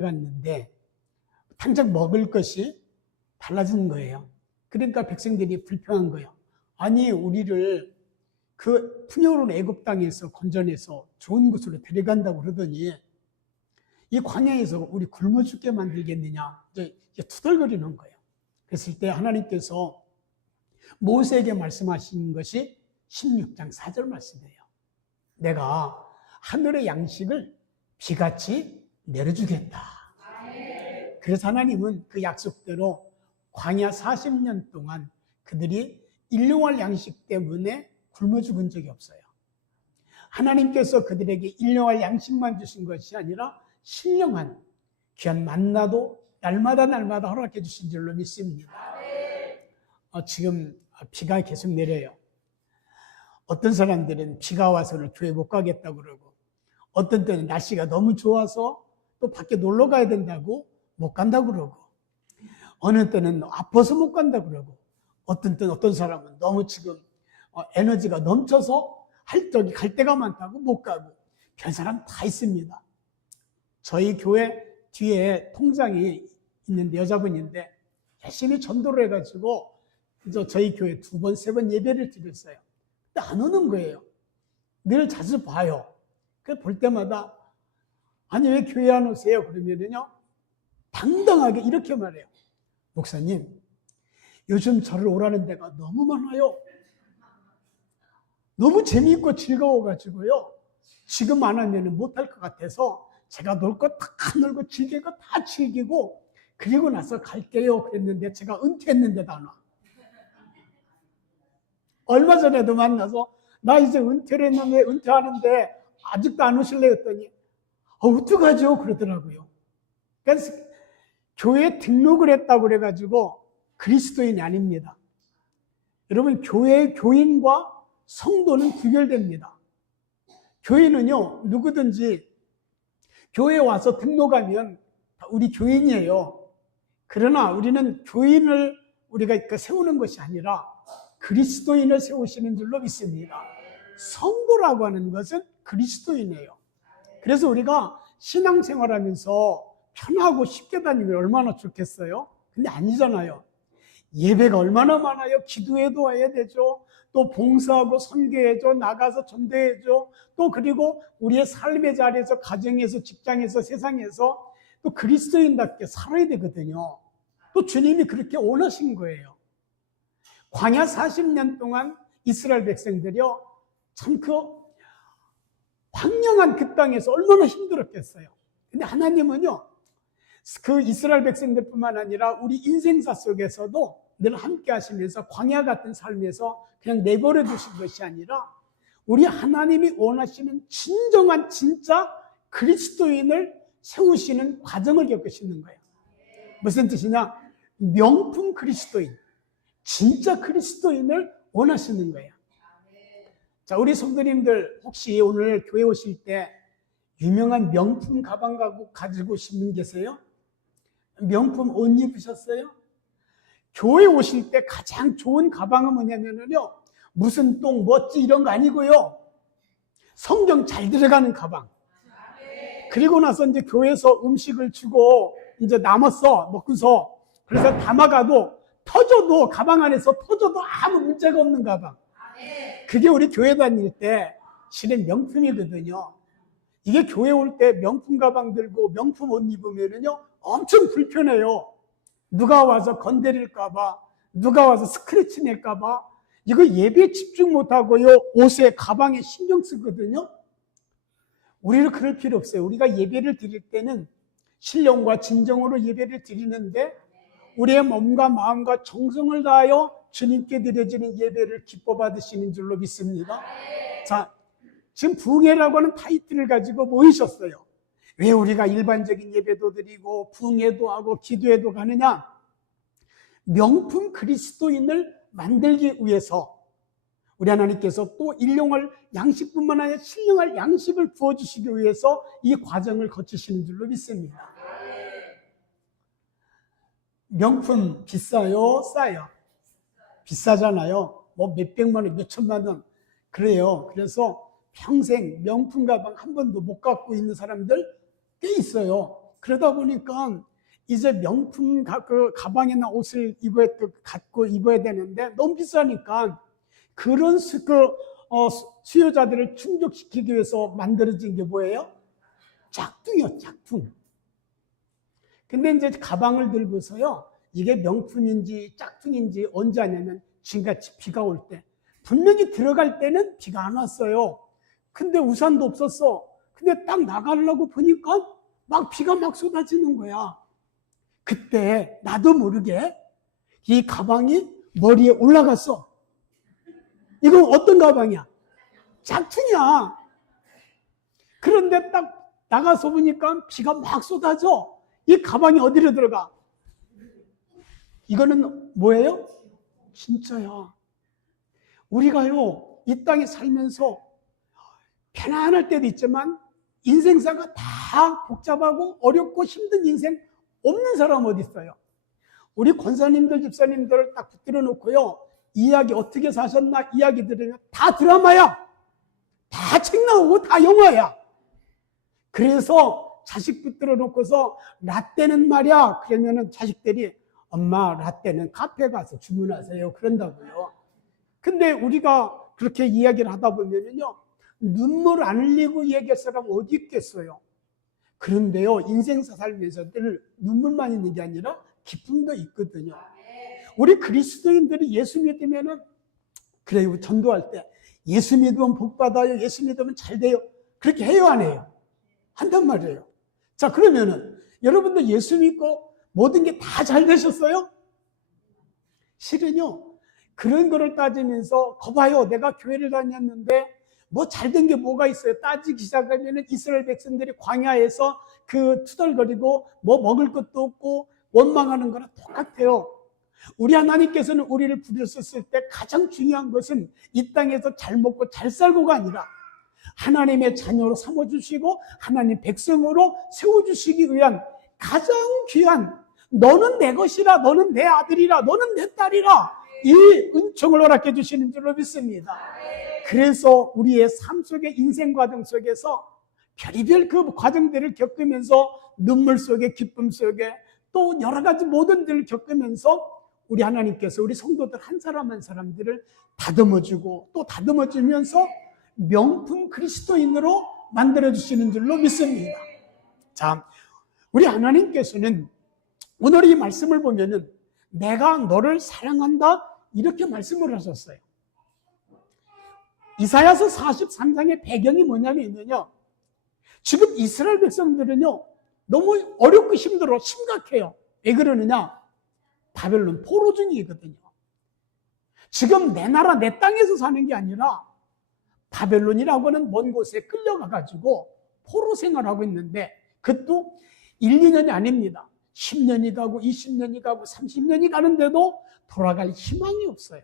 갔는데 당장 먹을 것이 달라진 거예요. 그러니까 백성들이 불평한 거예요. 아니, 우리를 그 풍요로운 애굽 땅에서 건져내서 좋은 곳으로 데려간다고 그러더니 이 광야에서 우리 굶어 죽게 만들겠느냐, 이제 투덜거리는 거예요. 그랬을 때 하나님께서 모세에게 말씀하신 것이 16장 4절 말씀이에요. 내가 하늘의 양식을 비같이 내려주겠다. 그래서 하나님은 그 약속대로 광야 40년 동안 그들이 일용할 양식 때문에 굶어 죽은 적이 없어요. 하나님께서 그들에게 일용할 양식만 주신 것이 아니라 신령한 귀한 만나도 날마다 허락해 주신 줄로 믿습니다. 지금 비가 계속 내려요. 어떤 사람들은 비가 와서는 교회 못 가겠다고 그러고, 어떤 때는 날씨가 너무 좋아서 또 밖에 놀러 가야 된다고 못 간다고 그러고, 어느 때는 아파서 못 간다고 그러고, 어떤 때는 어떤 사람은 너무 지금 에너지가 넘쳐서 갈 데가 많다고 못 가고, 별 사람 다 있습니다. 저희 교회 뒤에 통장이 있는데 여자분인데 열심히 전도를 해가지고 저희 교회 2번, 3번 예배를 드렸어요. 근데 안 오는 거예요. 늘 자주 봐요. 볼 때마다 아니 왜 교회 안 오세요? 그러면요 당당하게 이렇게 말해요. 목사님, 요즘 저를 오라는 데가 너무 많아요. 너무 재미있고 즐거워가지고요. 지금 안 하면 못할 것 같아서 제가 놀 거 다 놀고 즐길 거 다 즐기고 그리고 나서 갈게요. 그랬는데 제가 은퇴했는데도 안 와. 얼마 전에도 만나서 나 이제 은퇴를 했는데 은퇴하는데 아직도 안 오실래 했더니 어떡하죠? 그러더라고요. 그래서 교회에 등록을 했다고 그래가지고 그리스도인이 아닙니다. 여러분, 교인과 성도는 구별됩니다. 교인은요, 누구든지 교회에 와서 등록하면 우리 교인이에요. 그러나 우리는 교인을 우리가 세우는 것이 아니라 그리스도인을 세우시는 줄로 믿습니다. 성도라고 하는 것은 그리스도인이에요. 그래서 우리가 신앙생활하면서 편하고 쉽게 다니면 얼마나 좋겠어요? 근데 아니잖아요. 예배가 얼마나 많아요. 기도회도 와야 되죠. 또 봉사하고 선교해줘, 나가서 전도해줘. 또 그리고 우리의 삶의 자리에서, 가정에서, 직장에서, 세상에서 또 그리스도인답게 살아야 되거든요. 또 주님이 그렇게 원하신 거예요. 광야 40년 동안 이스라엘 백성들이요, 참 황량한 그 땅에서 얼마나 힘들었겠어요. 근데 하나님은요, 그 이스라엘 백성들뿐만 아니라 우리 인생사 속에서도 늘 함께 하시면서 광야 같은 삶에서 그냥 내버려 두신 것이 아니라 우리 하나님이 원하시는 진정한 진짜 그리스도인을 세우시는 과정을 겪으시는 거예요. 무슨 뜻이냐? 명품 그리스도인, 진짜 그리스도인을 원하시는 거예요. 자, 우리 성도님들 혹시 오늘 교회 오실 때 유명한 명품 가방 가지고 오신 분 계세요? 명품 옷 입으셨어요? 교회 오실 때 가장 좋은 가방은 뭐냐면요, 무슨 똥, 멋지 이런 거 아니고요, 성경 잘 들어가는 가방. 그리고 나서 이제 교회에서 음식을 주고 이제 남았어 먹고서 그래서 담아가도 터져도 가방 안에서 터져도 아무 문제가 없는 가방. 그게 우리 교회 다닐 때 실은 명품이거든요. 이게 교회 올 때 명품 가방 들고 명품 옷 입으면은요 엄청 불편해요. 누가 와서 건드릴까봐, 누가 와서 스크래치 낼까봐. 이거 예배에 집중 못하고요 옷에 가방에 신경 쓰거든요. 우리는 그럴 필요 없어요. 우리가 예배를 드릴 때는 신령과 진정으로 예배를 드리는데 우리의 몸과 마음과 정성을 다하여 주님께 드려지는 예배를 기뻐 받으시는 줄로 믿습니다. 자, 지금 부흥회라고 하는 타이틀을 가지고 모이셨어요. 왜 우리가 일반적인 예배도 드리고 부흥회도 하고 기도회도 가느냐? 명품 그리스도인을 만들기 위해서 우리 하나님께서 또 일용할 양식뿐만 아니라 신령할 양식을 부어주시기 위해서 이 과정을 거치시는 줄로 믿습니다. 명품 비싸요? 싸요? 비싸잖아요. 뭐 몇백만 원, 몇천만 원 그래요. 그래서 평생 명품 가방 한 번도 못 갖고 있는 사람들 꽤 있어요. 그러다 보니까 이제 명품 그 가방이나 옷을 갖고 입어야 되는데 너무 비싸니까 그런 수요자들을 충족시키기 위해서 만들어진 게 뭐예요? 짝퉁이요, 짝퉁. 근데 이제 가방을 들고서요, 이게 명품인지 짝퉁인지 언제 하냐면 지금같이 비가 올 때. 분명히 들어갈 때는 비가 안 왔어요. 근데 우산도 없었어. 근데 딱 나가려고 보니까 막 비가 막 쏟아지는 거야. 그때 나도 모르게 이 가방이 머리에 올라갔어. 이건 어떤 가방이야? 짝퉁이야. 그런데 딱 나가서 보니까 비가 막 쏟아져. 이 가방이 어디로 들어가? 이거는 뭐예요? 진짜야. 우리가요, 이 땅에 살면서 편안할 때도 있지만 인생사가 다 복잡하고 어렵고 힘든 인생 없는 사람 어디 있어요? 우리 권사님들, 집사님들을 딱 붙들어 놓고요, 이야기 어떻게 사셨나 이야기 들으면 다 드라마야. 다 책 나오고 다 영화야. 그래서 자식 붙들어 놓고서 라떼는 말이야. 그러면은 자식들이 엄마 라떼는 카페 가서 주문하세요. 그런다고요. 근데 우리가 그렇게 이야기를 하다 보면은요, 눈물 안 흘리고 얘기할 사람 어디 있겠어요? 그런데요, 인생사 살면서 늘 눈물만 있는 게 아니라 기쁨도 있거든요. 우리 그리스도인들이 예수 믿으면은, 그래요, 전도할 때 예수 믿으면 복 받아요, 예수 믿으면 잘 돼요, 그렇게 해요, 안 해요? 한단 말이에요. 자, 그러면은 여러분들 예수 믿고 모든 게 다 잘 되셨어요? 실은요, 그런 거를 따지면서 거봐요, 내가 교회를 다녔는데 뭐 잘된 게 뭐가 있어요? 따지기 시작하면은 이스라엘 백성들이 광야에서 그 투덜거리고 뭐 먹을 것도 없고 원망하는 거랑 똑같아요. 우리 하나님께서는 우리를 부르셨을 때 가장 중요한 것은 이 땅에서 잘 먹고 잘 살고가 아니라 하나님의 자녀로 삼아주시고 하나님 백성으로 세워주시기 위한 가장 귀한, 너는 내 것이라, 너는 내 아들이라, 너는 내 딸이라, 이 은총을 허락해 주시는 줄로 믿습니다. 그래서 우리의 삶 속의 인생 과정 속에서 별의별 그 과정들을 겪으면서 눈물 속에 기쁨 속에 또 여러 가지 모든 일을 겪으면서 우리 하나님께서 우리 성도들 한 사람 한 사람들을 다듬어주고 또 다듬어주면서 명품 그리스도인으로 만들어주시는 줄로 믿습니다. 자, 우리 하나님께서는 오늘 이 말씀을 보면은 내가 너를 사랑한다 이렇게 말씀을 하셨어요. 이사야서 43장의 배경이 뭐냐면요, 지금 이스라엘 백성들은요 너무 어렵고 힘들어, 심각해요. 왜 그러느냐? 바벨론 포로 중이거든요. 지금 내 나라 내 땅에서 사는 게 아니라 바벨론이라고 하는 먼 곳에 끌려가가지고 포로 생활하고 있는데, 그것도 1, 2년이 아닙니다. 10년이 가고 20년이 가고 30년이 가는데도 돌아갈 희망이 없어요.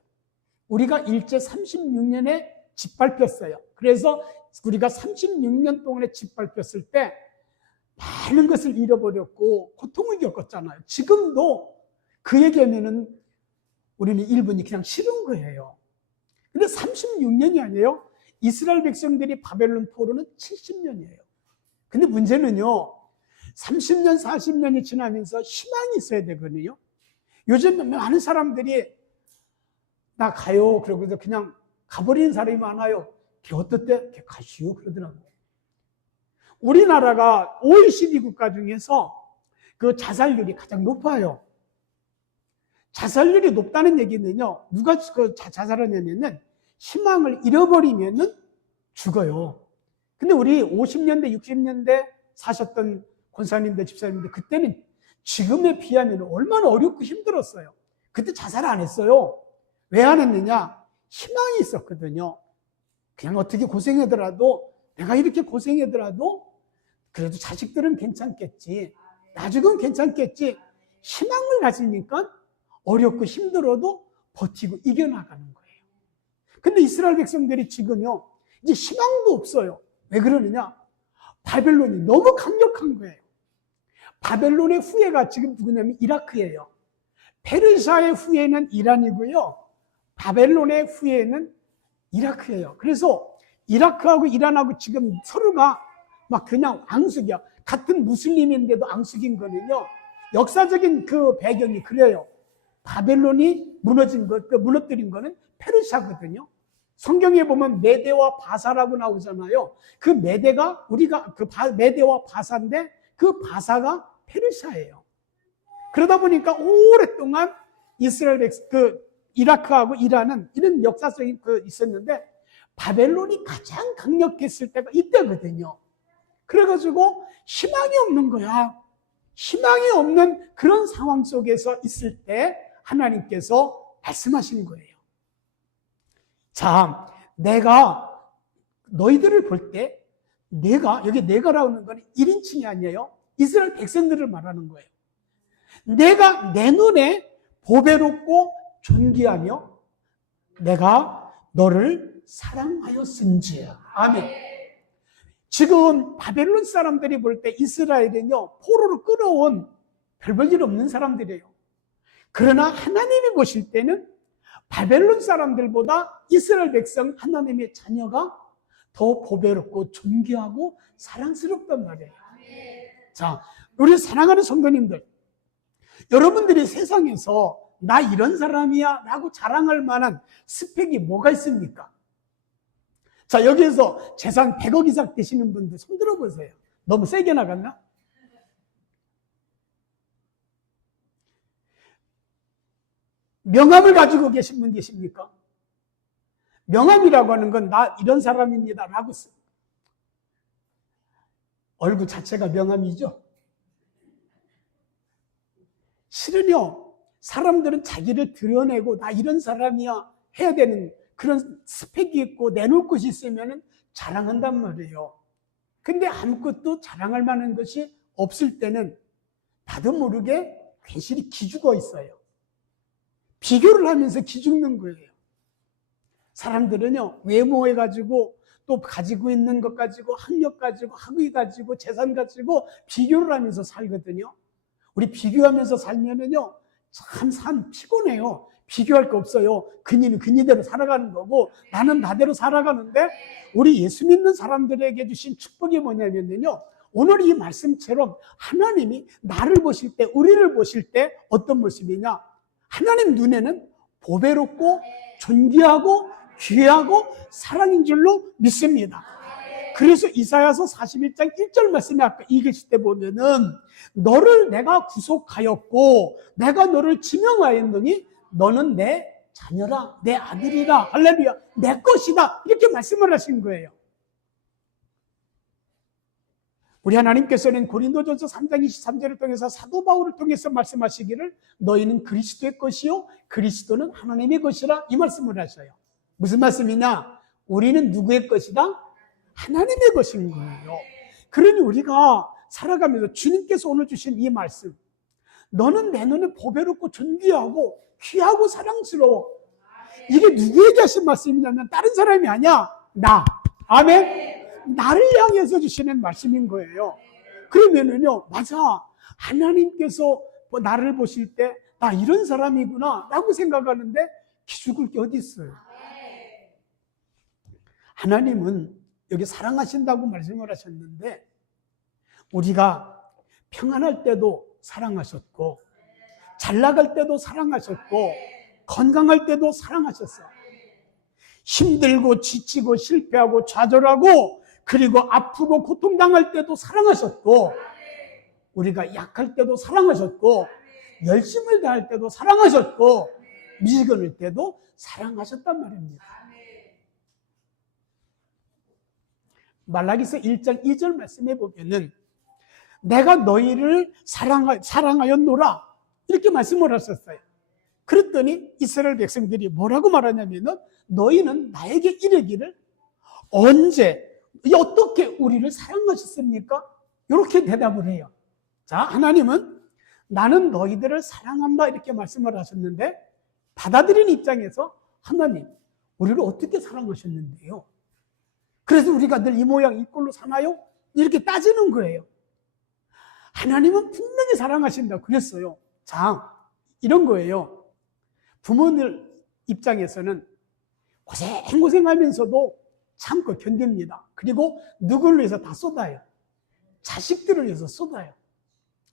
우리가 일제 36년에 짓밟혔어요. 그래서 우리가 36년 동안에 짓밟혔을 때 많은 것을 잃어버렸고 고통을 겪었잖아요. 지금도 그 얘기하면은 우리는 일본이 그냥 싫은 거예요. 근데 36년이 아니에요. 이스라엘 백성들이 바벨론 포로는 70년이에요. 근데 문제는요, 30년, 40년이 지나면서 희망이 있어야 되거든요. 요즘 많은 사람들이 나 가요. 그러고서 그냥 가버리는 사람이 많아요. 걔 어떻대? 걔 가시오. 그러더라고요. 우리나라가 OECD 국가 중에서 그 자살률이 가장 높아요. 자살률이 높다는 얘기는요, 누가 그 자살하냐면은 희망을 잃어버리면은 죽어요. 근데 우리 50년대, 60년대 사셨던 권사님들, 집사님들, 그때는 지금에 비하면 얼마나 어렵고 힘들었어요. 그때 자살 안 했어요. 왜 안 했느냐? 희망이 있었거든요. 그냥 어떻게 고생하더라도, 내가 이렇게 고생하더라도 그래도 자식들은 괜찮겠지, 나중은 괜찮겠지, 희망을 가지니까 어렵고 힘들어도 버티고 이겨나가는 거예요. 근데 이스라엘 백성들이 지금요 이제 희망도 없어요. 왜 그러느냐? 바벨론이 너무 강력한 거예요. 바벨론의 후예가 지금 누구냐면 이라크예요. 페르시아의 후예는 이란이고요, 바벨론의 후예는 이라크예요. 그래서 이라크하고 이란하고 지금 서로가 막 그냥 앙숙이야. 같은 무슬림인데도 앙숙인 거는요, 역사적인 그 배경이 그래요. 바벨론이 무너뜨린 거는 페르시아거든요. 성경에 보면 메대와 바사라고 나오잖아요. 그 메대가 메대와 바사인데 그 바사가 페르시아예요. 그러다 보니까 오랫동안 이라크하고 이란은 이런 역사성이 있었는데 바벨론이 가장 강력했을 때가 이때거든요. 그래가지고 희망이 없는 거야. 희망이 없는 그런 상황 속에서 있을 때 하나님께서 말씀하시는 거예요. 자, 내가 너희들을 볼 때 여기 내가라고 하는 건 1인칭이 아니에요. 이스라엘 백성들을 말하는 거예요. 내가 내 눈에 보배롭고 존귀하며 내가 너를 사랑하였은지. 아멘. 지금 바벨론 사람들이 볼 때 이스라엘은요, 포로로 끌어온 별 볼 일 없는 사람들이에요. 그러나 하나님이 보실 때는 바벨론 사람들보다 이스라엘 백성 하나님의 자녀가 더 보배롭고 존귀하고 사랑스럽단 말이에요. 자, 우리 사랑하는 성도님들, 여러분들이 세상에서 나 이런 사람이야 라고 자랑할 만한 스펙이 뭐가 있습니까? 자, 여기에서 재산 100억 이상 되시는 분들 손 들어보세요. 너무 세게 나갔나? 명함을 가지고 계신 분 계십니까? 명함이라고 하는 건 나 이런 사람입니다 라고 써. 얼굴 자체가 명함이죠. 실은요, 사람들은 자기를 드러내고 나 이런 사람이야 해야 되는 그런 스펙이 있고 내놓을 것이 있으면 자랑한단 말이에요. 근데 아무것도 자랑할 만한 것이 없을 때는 나도 모르게 괜시리 기죽어 있어요. 비교를 하면서 기죽는 거예요. 사람들은요, 외모해가지고 또 가지고 있는 것 가지고 학력 가지고 학위 가지고 재산 가지고 비교를 하면서 살거든요. 우리 비교하면서 살면은요, 참 피곤해요. 비교할 거 없어요. 그니는 그니대로 살아가는 거고 나는 나대로 살아가는데, 우리 예수 믿는 사람들에게 주신 축복이 뭐냐면요, 오늘 이 말씀처럼 하나님이 나를 보실 때, 우리를 보실 때 어떤 모습이냐, 하나님 눈에는 보배롭고 존귀하고 귀하고 사랑인 줄로 믿습니다. 그래서 이사야서 41장 1절 말씀에 아까 읽으실 때 보면은 너를 내가 구속하였고 내가 너를 지명하였느니 너는 내 자녀라, 내 아들이라, 할렐루야, 내 것이다, 이렇게 말씀을 하신 거예요. 우리 하나님께서는 고린도전서 3장 23절을 통해서 사도 바울을 통해서 말씀하시기를 너희는 그리스도의 것이요 그리스도는 하나님의 것이라, 이 말씀을 하셔요. 무슨 말씀이냐? 우리는 누구의 것이다? 하나님의 것인 거예요. 그러니 우리가 살아가면서 주님께서 오늘 주신 이 말씀, 너는 내 눈에 보배롭고 존귀하고 귀하고 사랑스러워, 이게 누구에게 하신 말씀이냐면 다른 사람이 아니야, 나. 아멘. 나를 향해서 주시는 말씀인 거예요. 그러면은요, 맞아, 하나님께서 나를 보실 때 나 이런 사람이구나 라고 생각하는데 기죽을 게 어디 있어요. 하나님은 여기 사랑하신다고 말씀을 하셨는데, 우리가 평안할 때도 사랑하셨고 잘 나갈 때도 사랑하셨고 건강할 때도 사랑하셨어요. 힘들고 지치고 실패하고 좌절하고 그리고 아프고 고통당할 때도 사랑하셨고, 우리가 약할 때도 사랑하셨고 열심을 다할 때도 사랑하셨고 미지근할 때도 사랑하셨단 말입니다. 말라기서 1장 2절 말씀해 보면은 내가 너희를 사랑하였노라, 이렇게 말씀을 하셨어요. 그랬더니 이스라엘 백성들이 뭐라고 말하냐면은 너희는 나에게 이르기를 언제, 어떻게 우리를 사랑하셨습니까? 이렇게 대답을 해요. 자, 하나님은 나는 너희들을 사랑한다 이렇게 말씀을 하셨는데, 받아들인 입장에서 하나님, 우리를 어떻게 사랑하셨는데요? 그래서 우리가 늘 이 모양 이 꼴로 사나요? 이렇게 따지는 거예요. 하나님은 분명히 사랑하신다 그랬어요. 자, 이런 거예요. 부모들 입장에서는 고생하면서도 참고 견딥니다. 그리고 누구를 위해서 다 쏟아요. 자식들을 위해서 쏟아요.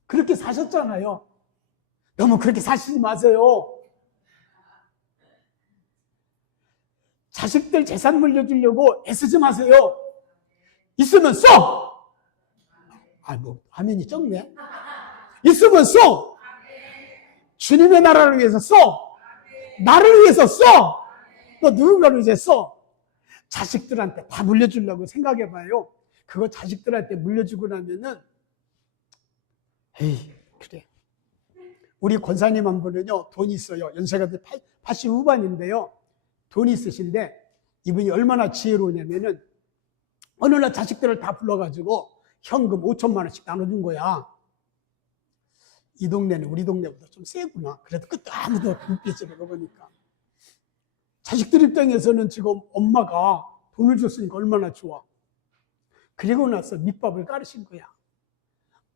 그렇게 사셨잖아요. 너무 그렇게 사시지 마세요. 자식들 재산 물려주려고 애쓰지 마세요. 있으면 써! 화면이 적네. 있으면 써! 주님의 나라를 위해서 써! 나를 위해서 써! 또 누군가를 위해서 써! 자식들한테 다 물려주려고 생각해봐요. 그거 자식들한테 물려주고 나면은, 에이, 그래. 우리 권사님 한 분은요, 돈이 있어요. 연세가 80 후반인데요. 돈이 있으신데, 이분이 얼마나 지혜로우냐면은, 어느 날 자식들을 다 불러가지고 현금 5천만 원씩 나눠준 거야. 이 동네는 우리 동네보다 좀 세구나. 그래도 그때 아무도 눈빛을 보니까. 자식들 입장에서는 지금 엄마가 돈을 줬으니까 얼마나 좋아. 그리고 나서 밑밥을 깔으신 거야.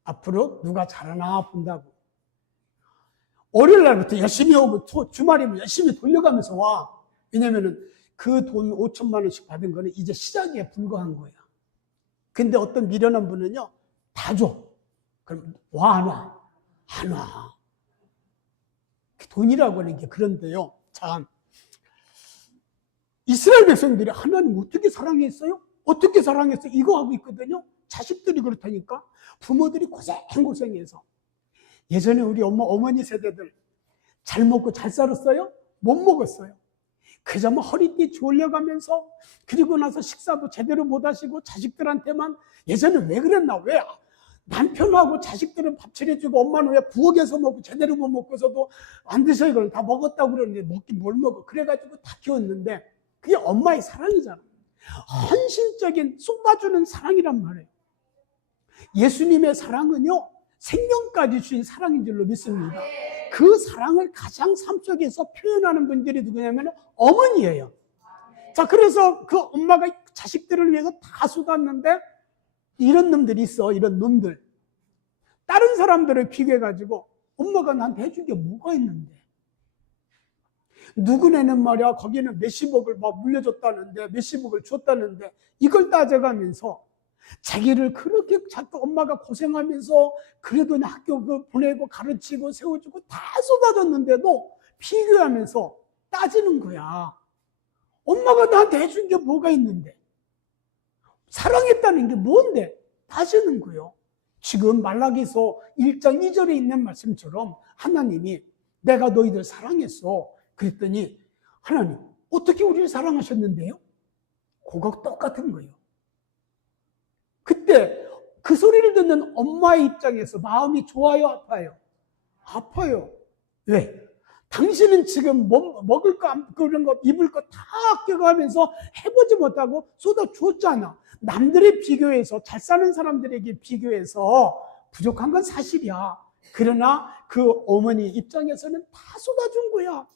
앞으로 누가 잘하나 본다고. 월요일 날부터 열심히 오고 주말이면 열심히 돌려가면서 와. 왜냐면은 그 돈 5천만 원씩 받은 거는 이제 시작에 불과한 거야. 근데 어떤 미련한 분은요, 다 줘. 그럼 와, 안 와? 안 와. 돈이라고 하는 게 그런데요. 참. 이스라엘 백성들이 하나님 어떻게 사랑했어요? 어떻게 사랑했어요? 이거 하고 있거든요. 자식들이 그렇다니까. 부모들이 고생해서. 예전에 우리 어머니 세대들 잘 먹고 잘 살았어요? 못 먹었어요. 그저 허리띠 졸려가면서, 그리고 나서 식사도 제대로 못 하시고 자식들한테만. 예전에 왜 그랬나? 왜 남편하고 자식들은 밥 차려주고 엄마는 왜 부엌에서 먹고 제대로 못 먹고서도 안 드셔요? 그럼 다 먹었다고 그러는데 먹긴 뭘 먹어. 그래가지고 다 키웠는데 그게 엄마의 사랑이잖아. 헌신적인 쏟아주는 사랑이란 말이에요. 예수님의 사랑은요, 생명까지 주신 사랑인 줄로 믿습니다. 그 사랑을 가장 삶 속에서 표현하는 분들이 누구냐면 어머니예요. 자, 그래서 그 엄마가 자식들을 위해서 다 쏟았는데, 이런 놈들이 있어. 이런 놈들. 다른 사람들을 비교해가지고 엄마가 나한테 해준 게 뭐가 있는데, 누구네는 말이야 거기는 몇십억을 막 물려줬다는데, 몇십억을 줬다는데, 이걸 따져가면서 자기를 그렇게 자꾸 엄마가 고생하면서 그래도 학교 보내고 가르치고 세워주고 다 쏟아졌는데도 비교하면서 따지는 거야. 엄마가 나한테 해준 게 뭐가 있는데, 사랑했다는 게 뭔데 따지는 거예요. 지금 말라기서 1장 2절에 있는 말씀처럼 하나님이 내가 너희들 사랑했어. 그랬더니 하나님 어떻게 우리를 사랑하셨는데요? 그거 똑같은 거예요. 그때 그 소리를 듣는 엄마의 입장에서 마음이 좋아요, 아파요? 아파요. 왜? 당신은 지금 먹을 거, 그런 거, 입을 거 다 아껴가면서 해보지 못하고 쏟아줬잖아. 남들에 비교해서, 잘 사는 사람들에게 비교해서 부족한 건 사실이야. 그러나 그 어머니 입장에서는 다 쏟아준 거야.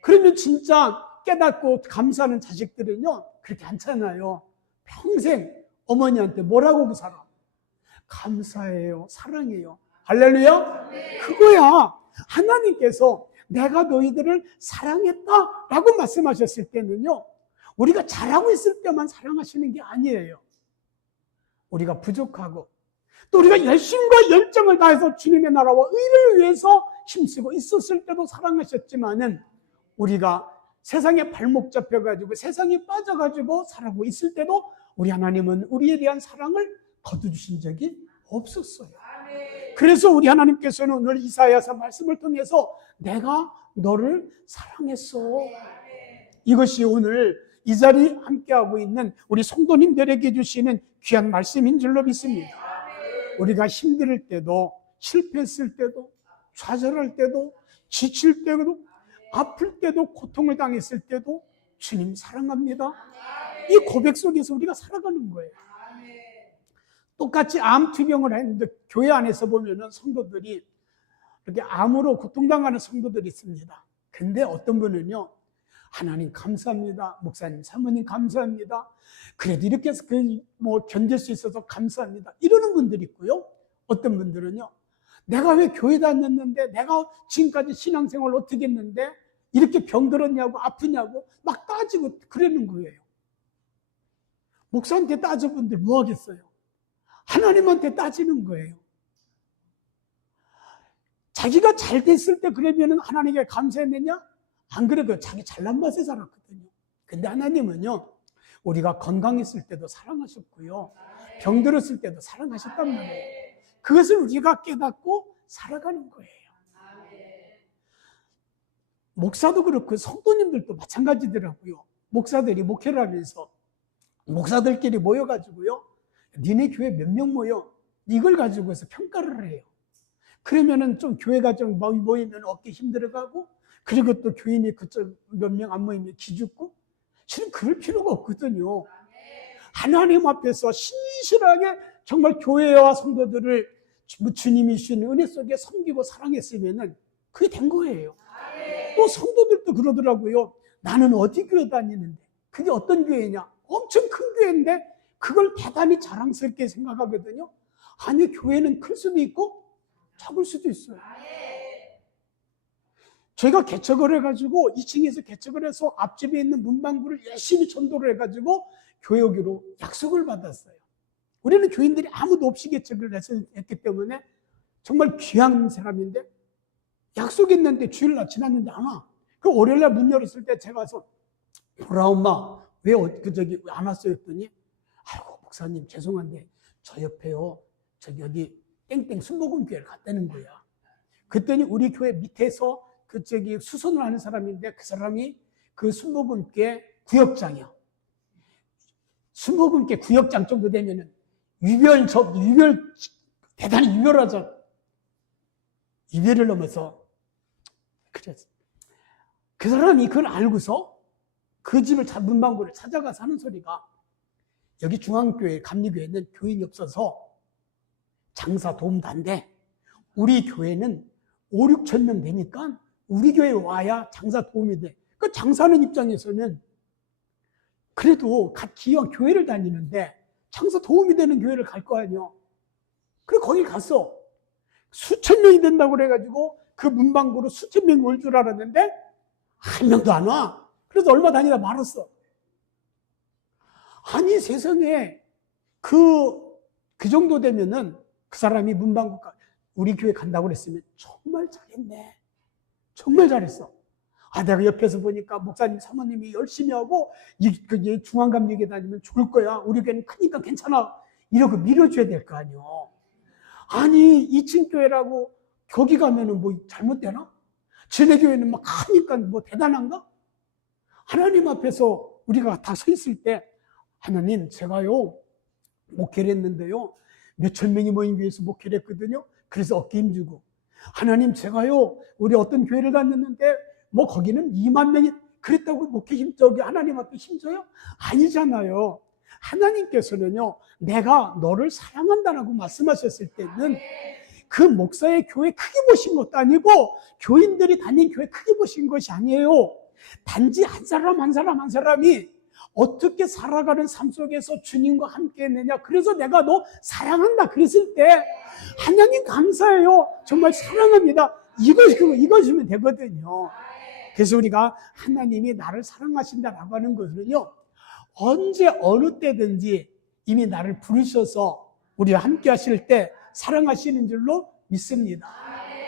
그러면 진짜 깨닫고 감사하는 자식들은요, 그렇게 않잖아요. 평생 어머니한테 뭐라고 살아? 감사해요. 사랑해요. 할렐루야? 그거야. 하나님께서 내가 너희들을 사랑했다라고 말씀하셨을 때는요, 우리가 잘하고 있을 때만 사랑하시는 게 아니에요. 우리가 부족하고 또 우리가 열심과 열정을 다해서 주님의 나라와 의를 위해서 힘쓰고 있었을 때도 사랑하셨지만은, 우리가 세상에 발목 잡혀가지고 세상에 빠져가지고 살아가고 있을 때도 우리 하나님은 우리에 대한 사랑을 거두주신 적이 없었어요. 그래서 우리 하나님께서는 오늘 이사야서 말씀을 통해서 내가 너를 사랑했어. 이것이 오늘 이 자리에 함께하고 있는 우리 성도님들에게 주시는 귀한 말씀인 줄로 믿습니다. 우리가 힘들 때도, 실패했을 때도, 좌절할 때도, 지칠 때도, 아플 때도, 고통을 당했을 때도 주님 사랑합니다. 이 고백 속에서 우리가 살아가는 거예요. 똑같이 암 투병을 했는데 교회 안에서 보면은 성도들이 이렇게 암으로 고통당하는 성도들이 있습니다. 근데 어떤 분은요, 하나님 감사합니다. 목사님, 사모님 감사합니다. 그래도 이렇게 해서 견딜 수 있어서 감사합니다. 이러는 분들이 있고요. 어떤 분들은요, 내가 왜 교회 다녔는데, 내가 지금까지 신앙생활 어떻게 했는데 이렇게 병들었냐고, 아프냐고 막 따지고 그러는 거예요. 목사한테 따져본들 뭐 하겠어요? 하나님한테 따지는 거예요. 자기가 잘 됐을 때 그러면은 하나님께 감사했느냐? 안 그래도 자기 잘난 맛에 살았거든요. 근데 하나님은요, 우리가 건강했을 때도 사랑하셨고요, 병들었을 때도 사랑하셨단 말이에요. 그것을 우리가 깨닫고 살아가는 거예요. 목사도 그렇고 성도님들도 마찬가지더라고요. 목사들이 목회를 하면서 목사들끼리 모여가지고요, 니네 교회 몇 명 모여? 이걸 가지고서 평가를 해요. 그러면은 좀 교회가 좀 모이면 어깨 힘들어가고, 그리고 또 교인이 그쪽 몇 명 안 모이면 기죽고, 실은 그럴 필요가 없거든요. 하나님 앞에서 신실하게 정말 교회와 성도들을 주님이 주신 은혜 속에 섬기고 사랑했으면은 그게 된 거예요. 또 성도들도 그러더라고요. 나는 어디 교회 다니는데, 그게 어떤 교회냐? 엄청 큰 교회인데 그걸 대단히 자랑스럽게 생각하거든요. 아니, 교회는 클 수도 있고 작을 수도 있어요. 저희가 개척을 해가지고 2층에서 개척을 해서 앞집에 있는 문방구를 열심히 전도를 해가지고 교회 오기로 약속을 받았어요. 우리는 교인들이 아무도 없이 개척을 했기 때문에 정말 귀한 사람인데, 약속했는데 주일날 지났는데 안 와. 그 월요일날 문 열었을 때 제가 가서, 보라 엄마 왜 안 왔어요? 했더니, 아이고 목사님 죄송한데 저 옆에요, 저기 여기 땡땡 순복음교회를 갔다는 거야. 그랬더니 우리 교회 밑에서 수선을 하는 사람인데, 그 사람이 그 순복음교회 구역장이야. 순복음교회 구역장 정도 되면은 대단히 유별하잖아. 유별을 넘어서, 그래서 그 사람이 그걸 알고서 그 집을 문방구를 찾아가서 하는 소리가, 여기 중앙교회 감리교회는 교인이 없어서 장사 도움도 안 돼. 우리 교회는 5, 6천 명 되니까 우리 교회에 와야 장사 도움이 돼. 그 장사하는 입장에서는 그래도 기왕 교회를 다니는데 장사 도움이 되는 교회를 갈 거 아니에요. 그래 거기 갔어. 수천 명이 된다고 그래가지고 그 문방구로 수천 명이 올 줄 알았는데 한 명도 안 와. 그래서 얼마 다니다 말았어. 아니 세상에 그 정도 되면은 그 사람이 문방구 우리 교회 간다고 그랬으면 정말 잘했네. 정말 잘했어. 내가 옆에서 보니까 목사님 사모님이 열심히 하고 중앙감리교회 다니면 좋을 거야. 우리 교회는 크니까 괜찮아. 이러고 밀어줘야 될 거 아니요. 아니 2층 교회라고 거기 가면은 뭐 잘못되나? 쟤네 교회는 막 크니까 뭐 대단한가? 하나님 앞에서 우리가 다 서 있을 때, 하나님 제가요 목회를 했는데요, 몇천 명이 모인 교회에서 목회를 했거든요. 그래서 어깨 힘주고, 하나님 제가요 우리 어떤 교회를 다녔는데 뭐 거기는 2만 명이 그랬다고 목회 하나님 앞에 힘줘요? 아니잖아요. 하나님께서는요, 내가 너를 사랑한다라고 말씀하셨을 때는 그 목사의 교회 크게 보신 것도 아니고 교인들이 다닌 교회 크게 보신 것이 아니에요. 단지 한 사람 한 사람이 어떻게 살아가는 삶 속에서 주님과 함께 했느냐. 그래서 내가 너 사랑한다 그랬을 때, 하나님 감사해요, 정말 사랑합니다, 이것이면 되거든요. 그래서 우리가 하나님이 나를 사랑하신다라고 하는 것은요, 언제 어느 때든지 이미 나를 부르셔서 우리와 함께 하실 때 사랑하시는 줄로 믿습니다.